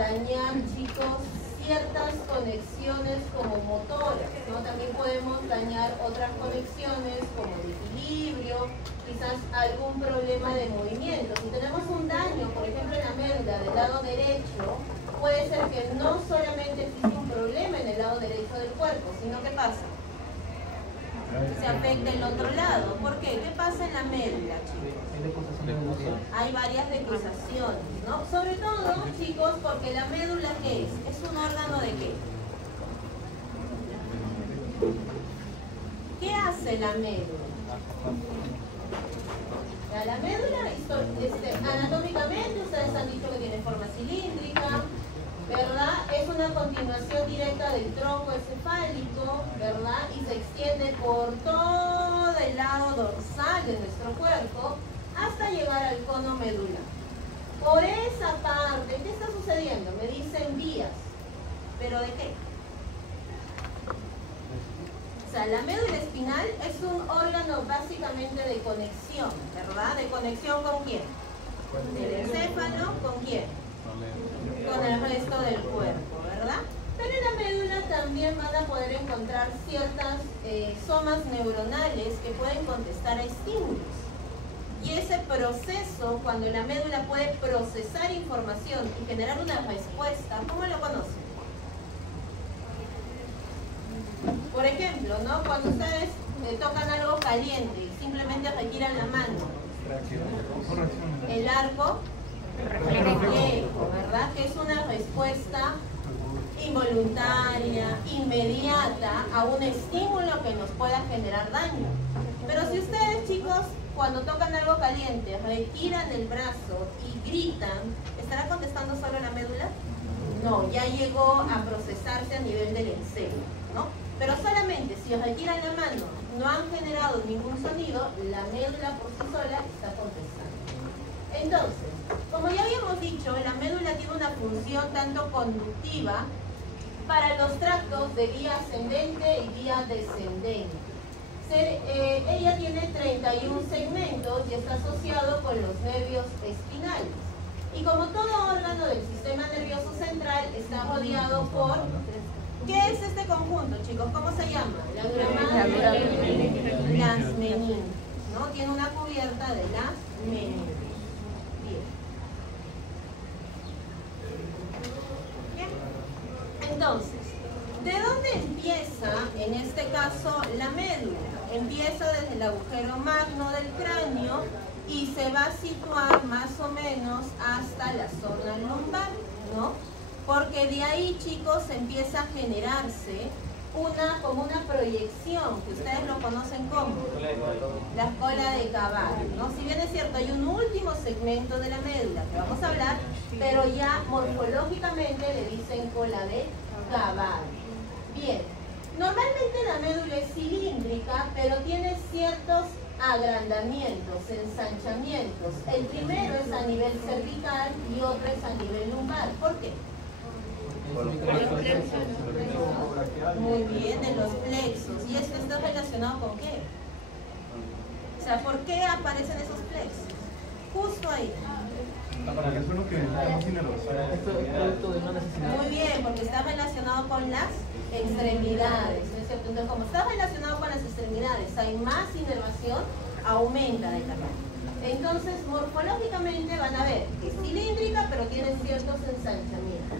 dañar, chicos, ciertas conexiones como motoras, ¿no? También podemos dañar otras conexiones como el equilibrio, quizás algún problema de movimiento. Si tenemos un daño, por ejemplo, en la médula del lado derecho, puede ser que no solamente existe un problema en el lado derecho del cuerpo, sino que pasa, se afecta el otro lado. ¿Por qué? ¿Qué pasa en la médula, chicos? Hay varias decusaciones, ¿no? Sobre todo, chicos, porque la médula, ¿qué es? ¿Es un órgano de qué? ¿Qué hace la médula? La médula, anatómicamente, ustedes han dicho que tiene forma cilíndrica, ¿verdad? Es una continuación directa del tronco encefálico, ¿verdad? Y se extiende por todo el lado dorsal de nuestro cuerpo hasta llegar al cono medular. Por esa parte, ¿qué está sucediendo? Me dicen vías. ¿Pero de qué? O sea, la médula espinal es un órgano básicamente de conexión, ¿verdad? ¿De conexión con quién? Del encéfalo, ¿con quién? Con el resto del cuerpo, ¿verdad? Pero en la médula también van a poder encontrar ciertas somas neuronales que pueden contestar a estímulos. Y ese proceso, cuando la médula puede procesar información y generar una respuesta, ¿cómo lo conocen? Por ejemplo, ¿no? Cuando ustedes tocan algo caliente y simplemente retiran la mano, el arco reflejo, ¿verdad? Que es una respuesta involuntaria, inmediata a un estímulo que nos pueda generar daño. Pero si ustedes, chicos, cuando tocan algo caliente, retiran el brazo y gritan, ¿estará contestando solo la médula? No, ya llegó a procesarse a nivel del encéfalo, ¿no? Pero solamente si retiran la mano, no han generado ningún sonido, la médula por sí sola está contestando. Entonces, como ya habíamos dicho, la médula tiene una función tanto conductiva para los tractos de vía ascendente y vía descendente. Ella tiene 31 segmentos y está asociado con los nervios espinales. Y como todo órgano del sistema nervioso central, está rodeado por... ¿Qué es este conjunto, chicos? ¿Cómo se llama? La duramadre, las meninges, ¿no? Tiene una cubierta de las meninges. Bien. Entonces, ¿de dónde empieza, en este caso, la médula? Empieza desde el agujero magno del cráneo y se va a situar más o menos hasta la zona lumbar, ¿no? Porque de ahí, chicos, empieza a generarse como una proyección, que ustedes lo conocen como la cola de caballo, ¿no? Si bien es cierto, hay un último segmento de la médula que vamos a hablar, pero ya morfológicamente le dicen cola de caballo. Bien, normalmente la médula es cilíndrica, pero tiene ciertos agrandamientos, ensanchamientos. El primero es a nivel cervical y otro es a nivel lumbar. ¿Por qué? Muy bien, de los plexos. ¿Y esto está relacionado con qué? O sea, ¿por qué aparecen esos plexos? Justo ahí. Para que suene que no tiene Muy bien, porque está relacionado con las extremidades, ¿no es cierto? Entonces, como está relacionado con las extremidades, hay más inervación, aumenta de tamaño. Entonces, morfológicamente van a ver que es cilíndrica, pero tiene ciertos ensanchamientos.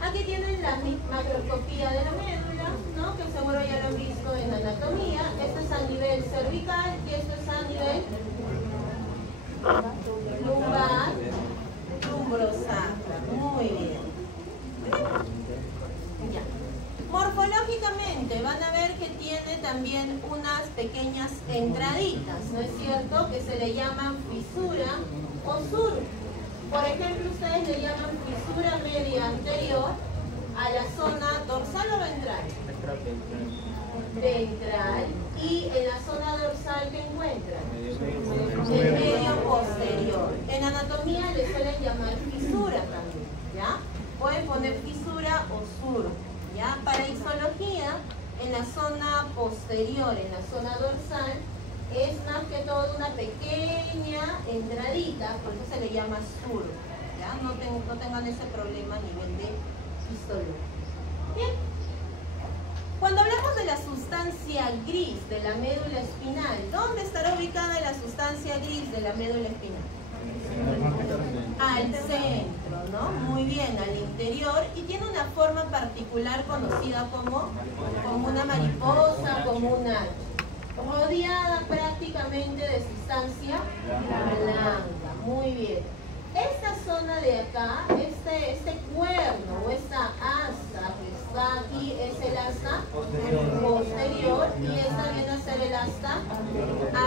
Aquí tienen la macroscopía de la médula, ¿no? Que seguro ya lo han visto en anatomía. Esto es a nivel cervical y esto es a nivel lumbar, lumbrosacra. Muy bien. Ya. Morfológicamente van a ver que tiene también unas pequeñas entraditas, ¿no es cierto? Que se le llaman fisura o surco. Por ejemplo, ustedes le llaman fisura media anterior a la zona dorsal o ventral. Ventral. Y en la zona dorsal, ¿qué encuentran? El medio posterior. En anatomía le suelen llamar fisura también, ¿ya? Pueden poner fisura o surco, ¿ya? Para histología, en la zona posterior, en la zona dorsal, es más que todo una pequeña entradita, por eso se le llama surco, ¿ya? No tengan ese problema a nivel de histología. Bien. Cuando hablamos de la sustancia gris de la médula espinal, ¿dónde estará ubicada la sustancia gris de la médula espinal? Al centro, ¿no? Muy bien, al interior, y tiene una forma particular conocida como una mariposa, como un H, rodeada prácticamente de sustancia blanca. Muy bien. Esta zona de acá, este cuerno o esta asa que está aquí es el asa posterior y esta viene a ser el asa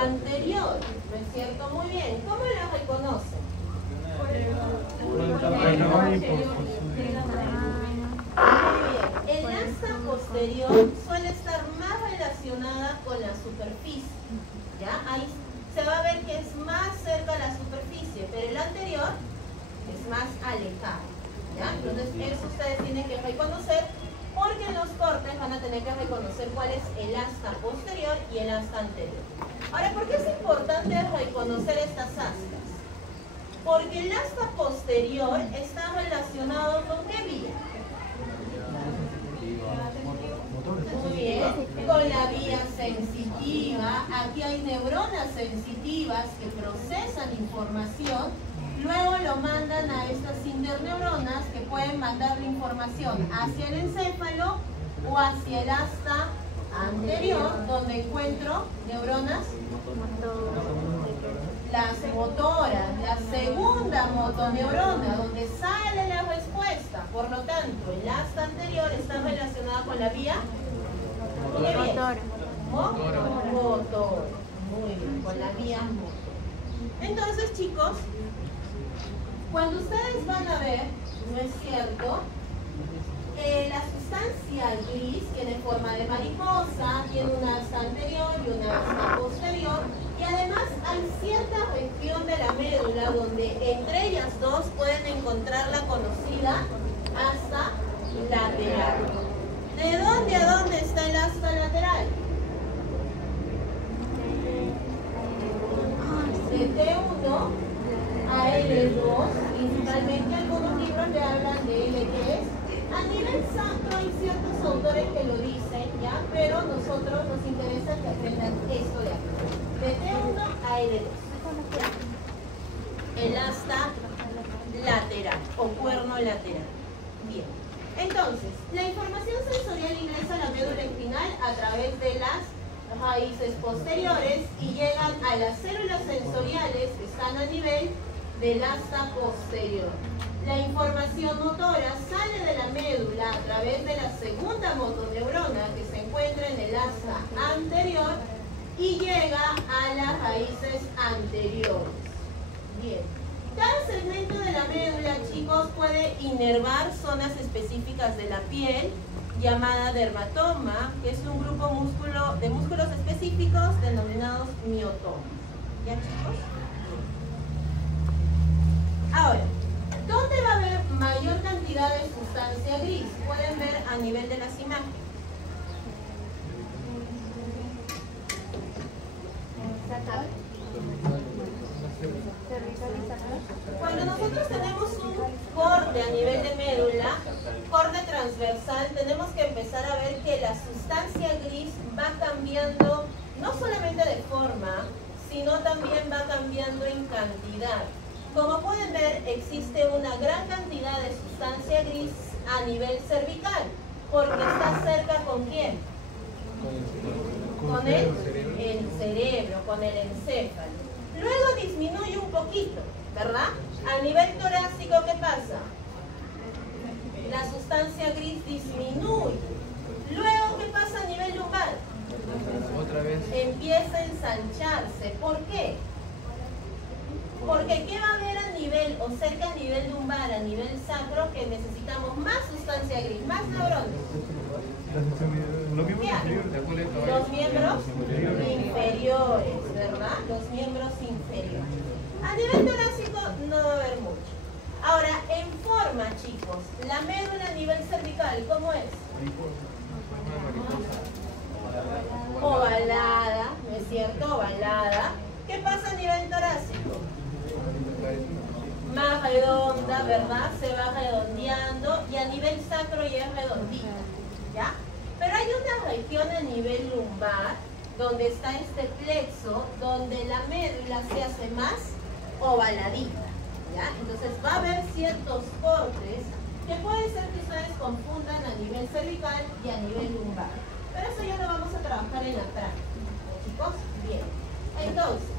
anterior, ¿no es cierto? Muy bien. ¿Cómo la reconocen? Muy bien. El asa posterior suele estar más relacionada con la superficie, ¿ya? Ahí se va a ver que es más cerca a la superficie, pero el anterior es más alejado, ¿ya? Entonces eso ustedes tienen que reconocer, porque en los cortes van a tener que reconocer cuál es el asta posterior y el asta anterior. Ahora, ¿por qué es importante reconocer estas astas? Porque el asta posterior está relacionado con ¿qué vía? Muy bien, con la vía sensitiva. Aquí hay neuronas sensitivas que procesan información, luego lo mandan a estas interneuronas que pueden mandar la información hacia el encéfalo o hacia el asta anterior, donde encuentro neuronas, las motoras, la segunda motoneurona, donde sale la respuesta. Por lo tanto, el asta anterior está relacionada con la vía motora. Motor. Muy bien, con la vía motor. Entonces, chicos, cuando ustedes van a ver, ¿no es cierto?, la sustancia gris tiene forma de mariposa, tiene una asta anterior y una asta posterior, y además hay cierta región de la médula donde entre ellas dos pueden encontrar la conocida asta lateral. ¿De dónde a dónde está el asta lateral? De T1 a L2, principalmente algunos libros le hablan de L3. A nivel sacro hay ciertos autores que lo dicen, ¿ya? Pero nosotros nos interesa que aprendan esto de aquí. De T1 a L2. El asta lateral o cuerno lateral. Bien. Entonces, la información sensorial ingresa a la médula espinal a través de las raíces posteriores y llegan a las células sensoriales que están a nivel del asta posterior. La información motora sale de la médula a través de la segunda motoneurona que se encuentra en el asta anterior y llega a las raíces anteriores. Bien. Cada segmento de la médula, chicos, puede inervar zonas específicas de la piel, llamada dermatoma, que es un grupo de músculos específicos denominados miotomas. ¿Ya, chicos? Ahora, ¿dónde va a haber mayor cantidad de sustancia gris? Pueden ver a nivel de las imágenes. Cuando nosotros tenemos un corte a nivel de médula, corte transversal, tenemos que empezar a ver que la sustancia gris va cambiando no solamente de forma, sino también va cambiando en cantidad. Como pueden ver, existe una gran cantidad de sustancia gris a nivel cervical, porque está cerca ¿con quién? Con el cerebro, con el encéfalo. Luego disminuye un poquito, ¿verdad? A nivel torácico, ¿qué pasa? La sustancia gris disminuye. Luego, ¿qué pasa a nivel lumbar? Otra vez. Empieza a ensancharse. ¿Por qué? Porque ¿qué va a haber a nivel o cerca a nivel lumbar, a nivel sacro, que necesitamos más sustancia gris, más neuronas? Los miembros inferiores, ¿verdad? Los miembros inferiores. A nivel torácico no va a haber mucho. Ahora, en forma, chicos, la médula a nivel cervical, ¿cómo es? Ovalada, ¿no es cierto? Ovalada. ¿Qué pasa a nivel torácico? Más redonda, espalda, ¿verdad? Se va redondeando y a nivel sacro ya es redondita, ¿ya? Pero hay una región a nivel lumbar donde está este plexo, donde la médula se hace más ovaladita, ¿ya? Entonces va a haber ciertos cortes que puede ser que ustedes confundan a nivel cervical y a nivel lumbar. Pero eso ya lo vamos a trabajar en la práctica, chicos. Bien. Entonces,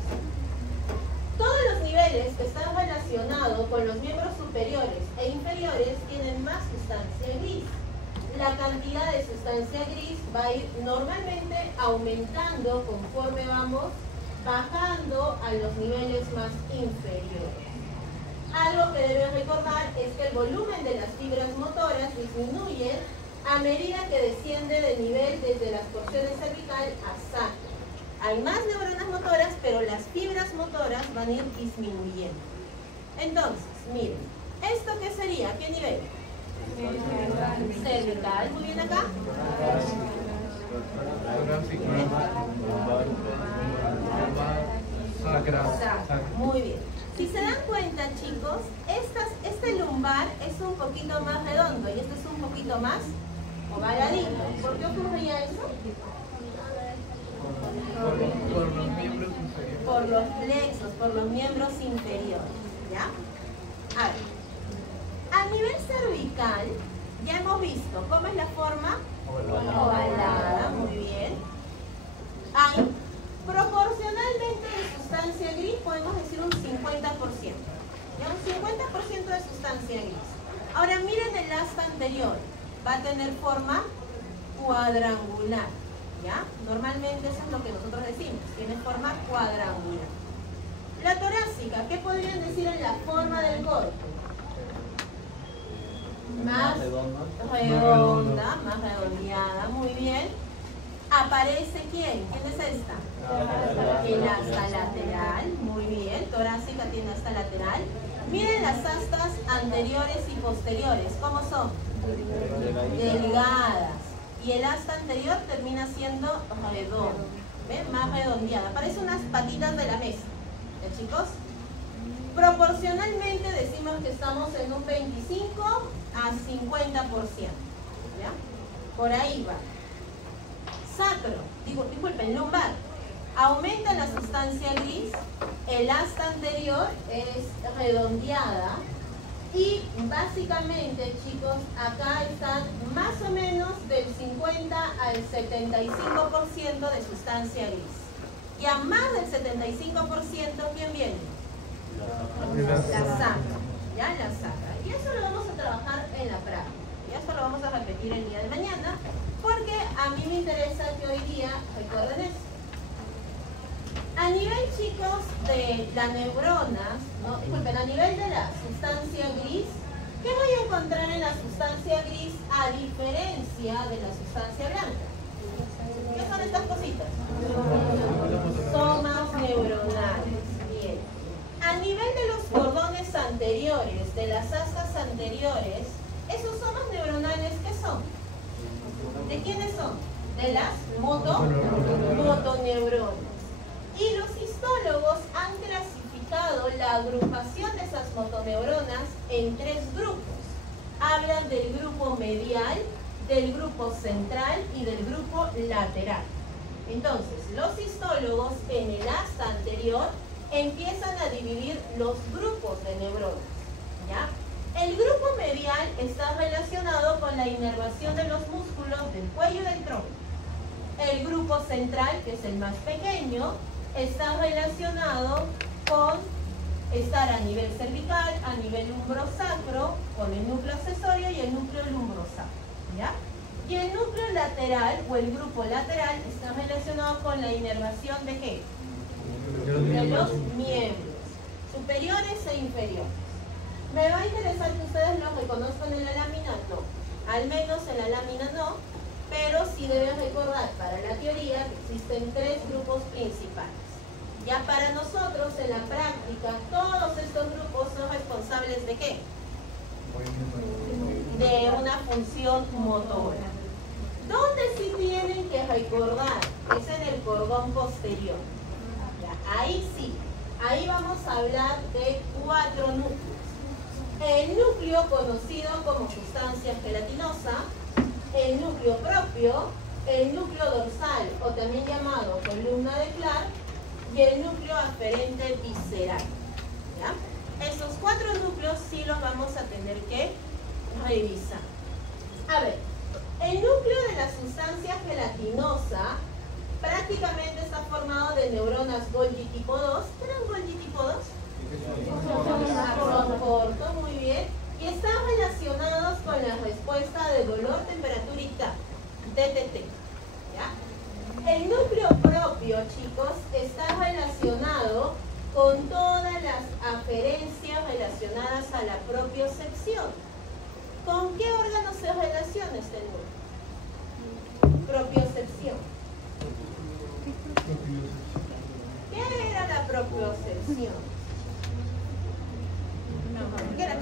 todos los niveles que están relacionados con los miembros superiores e inferiores tienen más sustancia gris. La cantidad de sustancia gris va a ir normalmente aumentando conforme vamos bajando a los niveles más inferiores. Algo que deben recordar es que el volumen de las fibras motoras disminuye a medida que desciende de nivel desde las porciones cervical a sacro. Hay más neuronas motoras, pero las fibras motoras van a ir disminuyendo. Entonces, miren, ¿esto qué sería? ¿Qué nivel? Cervical. Muy bien acá. Muy bien. Si se dan cuenta, chicos, este lumbar es un poquito más redondo y este es un poquito más ovaladito. ¿Por qué ocurría eso? Por los miembros inferiores. Por los plexos, por los miembros inferiores. ¿Ya? A ver. A nivel cervical, ya hemos visto cómo es la forma ovalada. Muy bien. Hay proporcionalmente de sustancia gris, podemos decir un 50%. Ya, un 50% de sustancia gris. Ahora miren el asta anterior. Va a tener forma cuadrangular. ¿Ya? Normalmente eso es lo que nosotros decimos. Tiene forma cuadrangular. La torácica, ¿qué podrían decir en la forma del cuerpo? Más redonda, más redondeada, muy bien. ¿Aparece quién? ¿Quién es esta? El asta lateral, muy bien. Torácica tiene asta lateral. Miren las astas anteriores y posteriores, ¿cómo son? Delgadas. Y el asta anterior termina siendo redonda, ¿ven? Más redondeada. Parece unas patitas de la mesa, ¿ya, chicos? Proporcionalmente decimos que estamos en un 25 a 50%, ¿ya? Por ahí va. Sacro, disculpen, lumbar. Aumenta la sustancia gris, el asta anterior es redondeada y básicamente, chicos, acá están más o menos del 50 al 75% de sustancia gris. Y a más del 75%, ¿quién viene? La sacra, ¿ya? La sacra. Y eso lo vamos a trabajar en la práctica. Y eso lo vamos a repetir el día de mañana, porque a mí me interesa que hoy día recuerden eso. A nivel, chicos, de las neuronas, ¿no? Disculpen, a nivel de la sustancia gris, ¿qué voy a encontrar en la sustancia gris a diferencia de la sustancia blanca? ¿Qué son estas cositas? Somas neuronales. Bien. A nivel de los cordones anteriores, de las astas anteriores, esos somas neuronales, ¿qué son? ¿De quiénes son? De las motoneuronas. Y los histólogos han clasificado la agrupación de esas motoneuronas en 3 grupos. Hablan del grupo medial, del grupo central y del grupo lateral. Entonces, los histólogos en el asta anterior empiezan a dividir los grupos de neuronas, ¿ya? El grupo medial está relacionado con la inervación de los músculos del cuello y del tronco. El grupo central, que es el más pequeño, está relacionado con estar a nivel cervical, a nivel lumbrosacro, con el núcleo accesorio y el núcleo lumbrosacro, ¿ya? Y el núcleo lateral o el grupo lateral está relacionado con la inervación ¿de qué? De los miembros superiores e inferiores. ¿Me va a interesar que ustedes lo reconozcan en la lámina? No. Al menos en la lámina no, pero sí deben recordar para la teoría que existen 3 grupos principales. Ya para nosotros en la práctica, todos estos grupos son responsables ¿de qué? De una función motora. ¿Dónde sí tienen que recordar? Es en el cordón posterior. Ya, ahí sí. Ahí vamos a hablar de 4 núcleos. el núcleo conocido como sustancia gelatinosa, el núcleo propio, el núcleo dorsal o también llamado columna de Clark y el núcleo aferente visceral. ¿Ya? Esos 4 núcleos sí los vamos a tener que revisar. A ver, el núcleo de la sustancia gelatinosa prácticamente está formado de neuronas Golgi tipo 2. ¿Qué eran Golgi tipo 2? Axón corto, muy bien. Y están relacionados con la respuesta de dolor, temperatura y TAP, DTT. ¿Ya? El núcleo propio, chicos, está relacionado con todas las aferencias relacionadas a la propiocepción. ¿Con qué órgano se relaciona este núcleo? Propiocepción. ¿Qué era la propiocepción? ¿Qué era?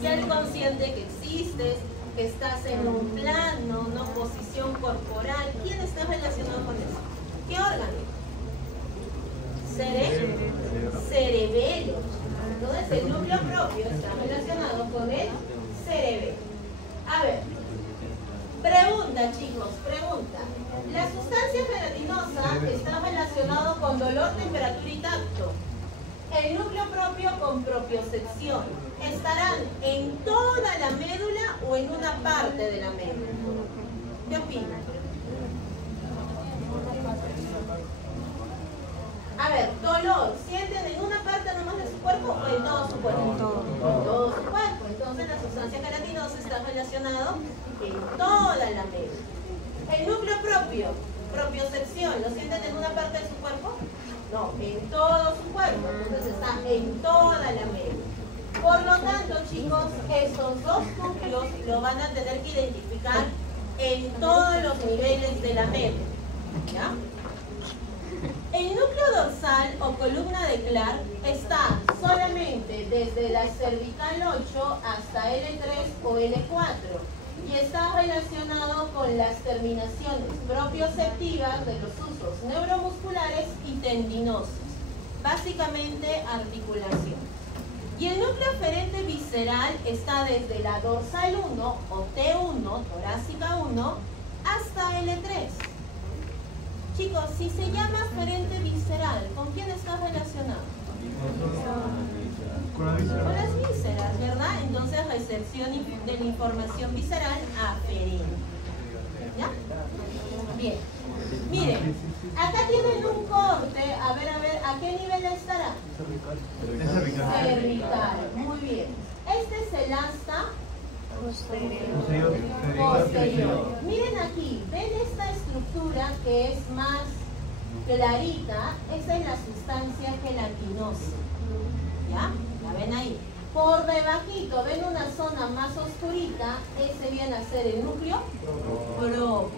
Ser consciente que existes, que estás en un plano, no posición corporal. ¿Quién está relacionado con eso? ¿Qué órgano? Cerebelo. Entonces el núcleo propio está relacionado con el cerebelo. A ver, pregunta, chicos, pregunta. La sustancia gelatinosa está relacionado con dolor, temperatura y tacto. El núcleo propio con propiocepción. ¿Estarán en toda la médula o en una parte de la médula? ¿Qué opinan? A ver, dolor, ¿sienten en una parte nomás de su cuerpo o en todo su cuerpo? En todo su cuerpo. Entonces la sustancia gelatinosa está relacionado en toda la médula. El núcleo propio, propiocepción, ¿lo sienten en una parte de su cuerpo? No, en todo su cuerpo. Entonces está en toda la médula. Por lo tanto, chicos, estos 2 núcleos lo van a tener que identificar en todos los niveles de la médula. ¿Ya? El núcleo dorsal o columna de Clark está solamente desde la cervical 8 hasta L3 o L4 y está relacionado con las terminaciones propioceptivas de los usos neuromusculares y tendinosos, básicamente articulación. Y el núcleo aferente visceral está desde la dorsal 1 o T1, torácica 1, hasta L3. Chicos, si se llama aferente visceral, ¿con quién está relacionado? Con las vísceras, ¿verdad? Entonces, recepción de la información visceral aferente. ¿Ya? Bien. Miren, acá tienen un corte. A ver, ¿a qué nivel estará? Cervical. Muy bien. Este es el asta posterior. Miren aquí, ¿ven esta estructura que es más clarita? Esa es la sustancia gelatinosa. ¿Ya? ¿La ven ahí? Por debajito, ¿ven una zona más oscurita? Ese viene a ser el núcleo propio.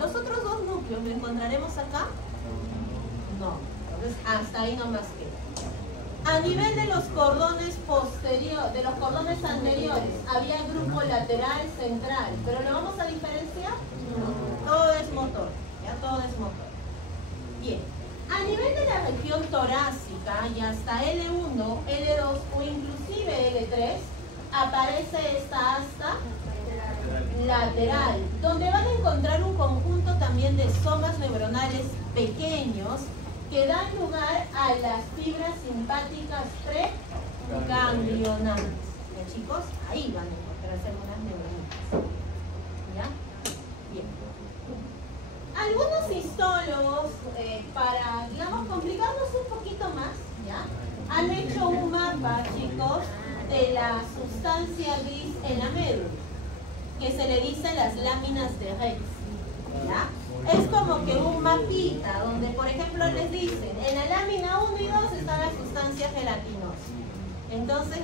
¿Los otros 2 núcleos lo encontraremos acá? No. Entonces, hasta ahí nomás queda. A nivel de los cordones posteriores, de los cordones anteriores, había grupo lateral, central, pero ¿lo vamos a diferenciar? No. Todo es motor, ya todo es motor. Bien. A nivel de la región torácica y hasta L1, L2 o inclusive L3, aparece esta asta lateral, donde van a encontrar un conjunto también de somas neuronales pequeños que dan lugar a las fibras simpáticas preganglionales. ¿Ya, chicos? Ahí van a encontrarse algunas neuronitas. ¿Ya? Bien. Algunos histólogos, para, digamos, complicarnos un poquito más, ¿ya? Han hecho un mapa, chicos, de la sustancia gris en la médula, que se le dice las láminas de Rex, ¿ya? Es como que un mapita donde, por ejemplo, les dicen, en la lámina 1 y 2 está la sustancia gelatinosa. Entonces,